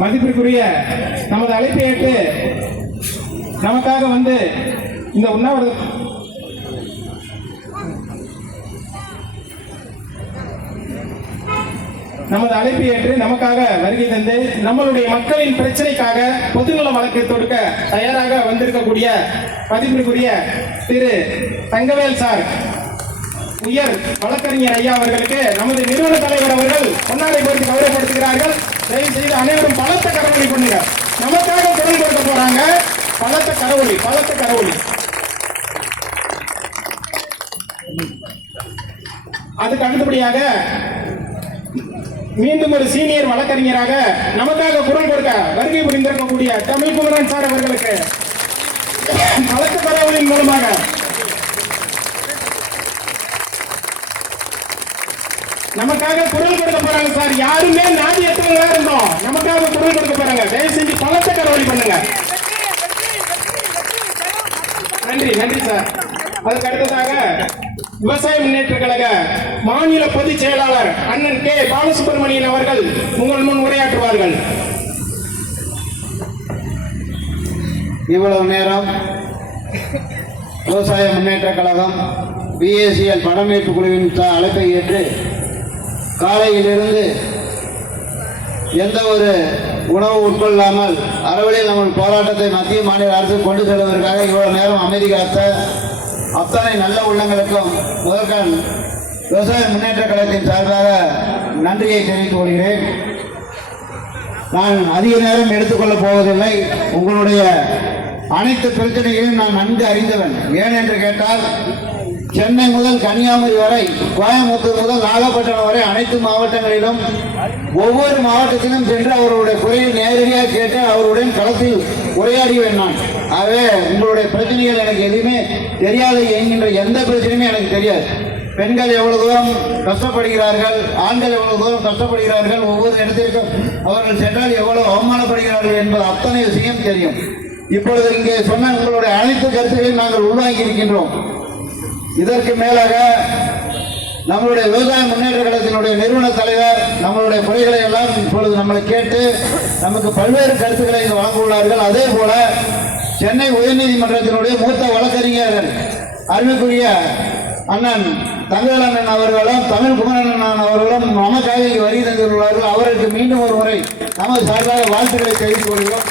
மதிப்பிற்குரிய நமது அழைப்பை ஏற்று நமக்காக வந்து இந்த உண்ணாவிரத நமது அழைப்பை ஏற்று நமக்காக வருகை தந்து நம்மளுடைய மக்களின் பிரச்சனைக்காக பொதுநல வழக்கு தொடுக்க தயாராக வந்திருக்கக்கூடிய மதிப்பிற்குரிய திரு தங்கவேல் சார் உயர் வழக்கறிஞர் ஐயா அவர்களுக்கு நமது நிறுவன தலைவர் அவர்கள் பொன்னாடை போட்டு கௌரவப்படுத்துகிறார்கள். தயவு செய்து அனைவரும் பலத்த கரவொலி பண்ணுங்க. நமக்காக குரல் கொடுக்க போறாங்க. பலத்த கரவொலி. அதுக்கு அடுத்தபடியாக மீண்டும் ஒரு சீனியர் வழக்கறிஞராக நமக்காக குரல் கொடுக்க வருகை புரிந்திருக்கக்கூடிய தமிழ்குமரன் சார் அவர்களுக்கு பலத்த கரவொலியின் மூலமாக நமக்காக குரல் கொடுக்க போறாங்க சார். யாருமே நாடி எத்தனை இருந்தோம் நமக்காக குரல் கொடுக்க போறாங்க. தயவு செஞ்சு பலத்த கரவொலி பண்ணுங்க. நன்றி சார். அதுக்கு அடுத்ததாக விவசாய முன்னேற்ற கழக மாநில பொதுச் செயலாளர் அண்ணன் கே பாலசுப்ரமணியன் அவர்கள் உங்கள் முன் உரையாற்றுவார்கள். இவ்வளவு நேரம் விவசாய முன்னேற்ற கழகம் பிஏசிஎல் பணமேற்பு குழுவின் அழைப்பை ஏற்று காலையிலிருந்து எந்த ஒரு உணவு உட்கொள்ளாமல் அறவழியில் நம்ம போராட்டத்தை மத்திய மாநில அரசு கொண்டு செல்வதற்காக இவ்வளவு நேரம் அமைதி காத்த அத்தனை நல்ல உள்ளங்களுக்கும் முதற்கண் விவசாய முன்னேற்ற கழகத்தின் சார்பாக நன்றியை தெரிவித்துக் கொள்கிறேன். நான் அதிக நேரம் எடுத்துக்கொள்ளப் போவதில்லை. உங்களுடைய அனைத்து பிரச்சனைகளையும் நான் நன்கு அறிந்தவன். ஏன் என்று கேட்டால், சென்னை முதல் கன்னியாகுமரி வரை, கோயம்புத்தூர் முதல் நாகப்பட்டினம் வரை அனைத்து மாவட்டங்களிலும் ஒவ்வொரு மாவட்டத்திலும் சென்று அவர்களுடைய குறையை நேரடியாக கேட்டு அவருடன் களத்தில் உரையாடிவேன் நான். ஆகவே உங்களுடைய பிரச்சனைகள் எனக்கு எதுவுமே தெரியாது என்கின்ற எந்த பிரச்சனையுமே எனக்கு தெரியாது. பெண்கள் எவ்வளவு தூரம் கஷ்டப்படுகிறார்கள், ஆண்கள் எவ்வளவு தூரம் கஷ்டப்படுகிறார்கள், ஒவ்வொரு இடத்திற்கும் அவர்கள் சென்றால் எவ்வளவு அவமானப்படுகிறார்கள் என்பது அத்தனை விஷயம் தெரியும். இப்பொழுது இங்கே சொன்ன உங்களுடைய அனைத்து கருத்துக்களையும் நாங்கள் உள்வாங்கி இருக்கின்றோம். இதற்கு மேலாக நம்மளுடைய விவசாய முன்னேற்ற கழகத்தினுடைய நிறுவன தலைவர் நம்மளுடைய குறைகளை எல்லாம் இப்பொழுது நம்மளை கேட்டு நமக்கு பல்வேறு கருத்துக்களை இங்கு வழங்க உள்ளார்கள். அதே போல சென்னை உயர்நீதிமன்றத்தினுடைய மூத்த வழக்கறிஞர்கள் அறிவுக்குரிய அண்ணன் தங்கவேல் அண்ணன் அவர்களும் தமிழ்குமரன் அண்ணன் அவர்களும் நமக்காக இங்கு வருகை தந்துள்ளார்கள். அவருக்கு மீண்டும் ஒரு முறை நமது சார்பாக வாழ்த்துக்களை தெரிவித்துக் கொள்கிறோம்.